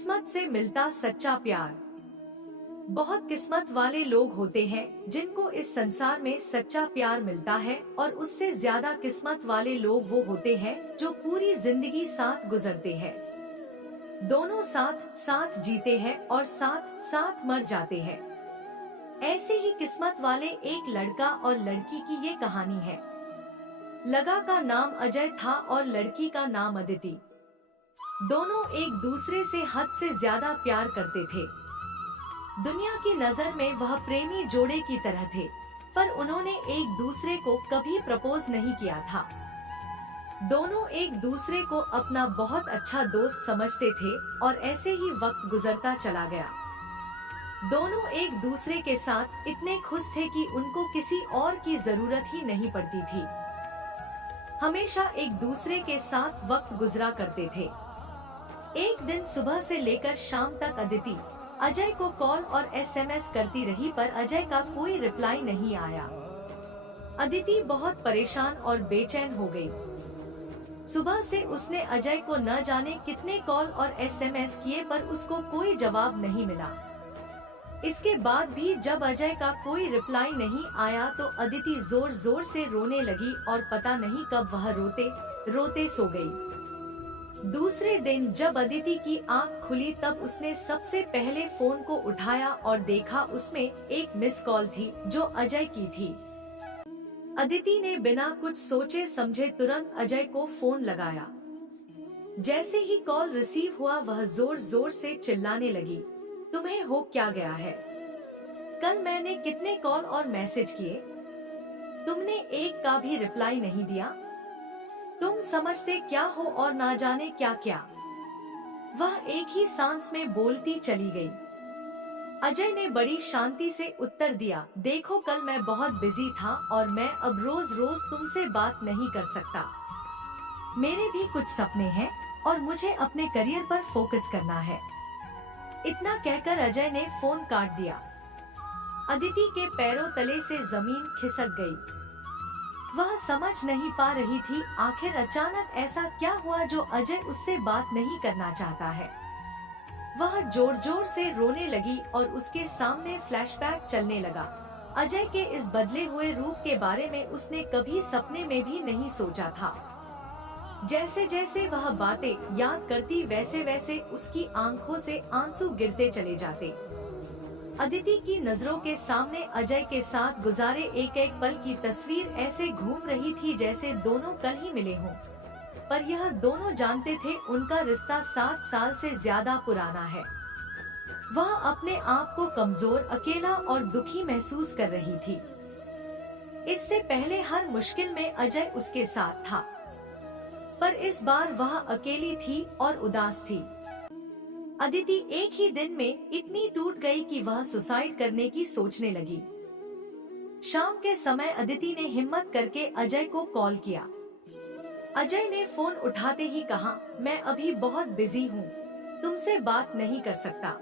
किस्मत से मिलता सच्चा प्यार। बहुत किस्मत वाले लोग होते हैं जिनको इस संसार में सच्चा प्यार मिलता है, और उससे ज्यादा किस्मत वाले लोग वो होते हैं जो पूरी जिंदगी साथ गुजरते हैं। दोनों साथ साथ जीते हैं और साथ साथ मर जाते हैं। ऐसे ही किस्मत वाले एक लड़का और लड़की की ये कहानी है। लगा का नाम अजय था और लड़की का नाम अदिति। दोनों एक दूसरे से हद से ज्यादा प्यार करते थे। दुनिया की नजर में वह प्रेमी जोड़े की तरह थे, पर उन्होंने एक दूसरे को कभी प्रपोज नहीं किया था। दोनों एक दूसरे को अपना बहुत अच्छा दोस्त समझते थे और ऐसे ही वक्त गुजरता चला गया। दोनों एक दूसरे के साथ इतने खुश थे कि उनको किसी और की जरूरत ही नहीं पड़ती थी। हमेशा एक दूसरे के साथ वक्त गुजरा करते थे। एक दिन सुबह से लेकर शाम तक अदिति अजय को कॉल और एसएमएस करती रही, पर अजय का कोई रिप्लाई नहीं आया। अदिति बहुत परेशान और बेचैन हो गई। सुबह से उसने अजय को न जाने कितने कॉल और एसएमएस किए, पर उसको कोई जवाब नहीं मिला। इसके बाद भी जब अजय का कोई रिप्लाई नहीं आया तो अदिति जोर जोर से रोने लगी और पता नहीं कब वह रोते रोते सो गई। दूसरे दिन जब अदिति की आंख खुली तब उसने सबसे पहले फोन को उठाया और देखा उसमें एक मिस कॉल थी जो अजय की थी। अदिति ने बिना कुछ सोचे समझे तुरंत अजय को फोन लगाया। जैसे ही कॉल रिसीव हुआ वह जोर जोर से चिल्लाने लगी, तुम्हें हो क्या गया है? कल मैंने कितने कॉल और मैसेज किए, तुमने एक का भी रिप्लाई नहीं दिया। तुम समझते क्या हो और ना जाने क्या क्या। वह एक ही सांस में बोलती चली गई। अजय ने बड़ी शांति से उत्तर दिया, देखो कल मैं बहुत बिजी था और मैं अब रोज रोज तुमसे बात नहीं कर सकता। मेरे भी कुछ सपने हैं और मुझे अपने करियर पर फोकस करना है। इतना कहकर अजय ने फोन काट दिया। अदिति के पैरों तले से जमीन खिसक गई। वह समझ नहीं पा रही थी आखिर अचानक ऐसा क्या हुआ जो अजय उससे बात नहीं करना चाहता है। वह जोर जोर से रोने लगी और उसके सामने फ्लैशबैक चलने लगा। अजय के इस बदले हुए रूप के बारे में उसने कभी सपने में भी नहीं सोचा था। जैसे जैसे वह बातें याद करती वैसे वैसे उसकी आंखों से आंसू गिरते चले जाते। अदिति की नजरों के सामने अजय के साथ गुजारे एक एक पल की तस्वीर ऐसे घूम रही थी जैसे दोनों कल ही मिले हों। पर यह दोनों जानते थे उनका रिश्ता 7 साल से ज्यादा पुराना है। वह अपने आप को कमजोर, अकेला और दुखी महसूस कर रही थी। इससे पहले हर मुश्किल में अजय उसके साथ था, पर इस बार वह अकेली थी और उदास थी। अदिति एक ही दिन में इतनी टूट गई कि वह सुसाइड करने की सोचने लगी। शाम के समय अदिति ने हिम्मत करके अजय को कॉल किया। अजय ने फोन उठाते ही कहा, मैं अभी बहुत बिजी हूँ, तुमसे बात नहीं कर सकता,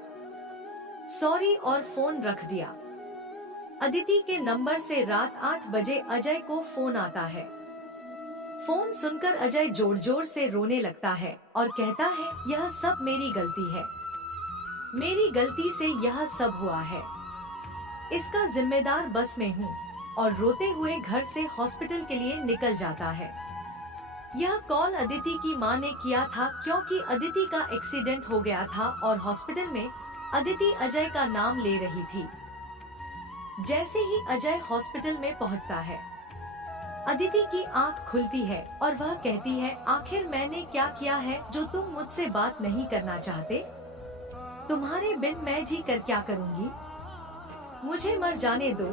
सॉरी, और फोन रख दिया। अदिति के नंबर से रात 8 बजे अजय को फोन आता है। फोन सुनकर अजय जोर जोर से रोने लगता है और कहता है, यह सब मेरी गलती है, मेरी गलती से यह सब हुआ है, इसका जिम्मेदार बस मैं हूँ, और रोते हुए घर से हॉस्पिटल के लिए निकल जाता है। यह कॉल अदिति की मां ने किया था क्योंकि अदिति का एक्सीडेंट हो गया था और हॉस्पिटल में अदिति अजय का नाम ले रही थी। जैसे ही अजय हॉस्पिटल में पहुँचता है, अदिति की आंख खुलती है और वह कहती है, आखिर मैंने क्या किया है जो तुम मुझसे बात नहीं करना चाहते? तुम्हारे बिन मैं जी कर क्या करूंगी? मुझे मर जाने दो।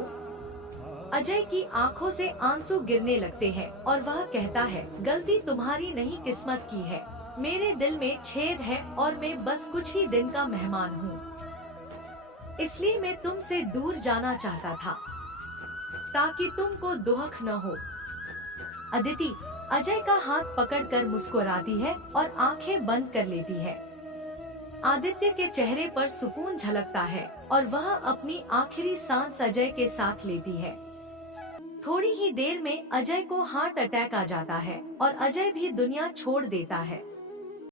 अजय की आंखों से आंसू गिरने लगते हैं और वह कहता है, गलती तुम्हारी नहीं, किस्मत की है। मेरे दिल में छेद है और मैं बस कुछ ही दिन का मेहमान हूँ, इसलिए मैं तुमसे दूर जाना चाहता था ताकि तुमको दुख न हो। अदिति अजय का हाथ पकड़कर मुस्कुराती है और आंखें बंद कर लेती है। आदित्य के चेहरे पर सुकून झलकता है और वह अपनी आखिरी सांस अजय के साथ लेती है। थोड़ी ही देर में अजय को हार्ट अटैक आ जाता है और अजय भी दुनिया छोड़ देता है।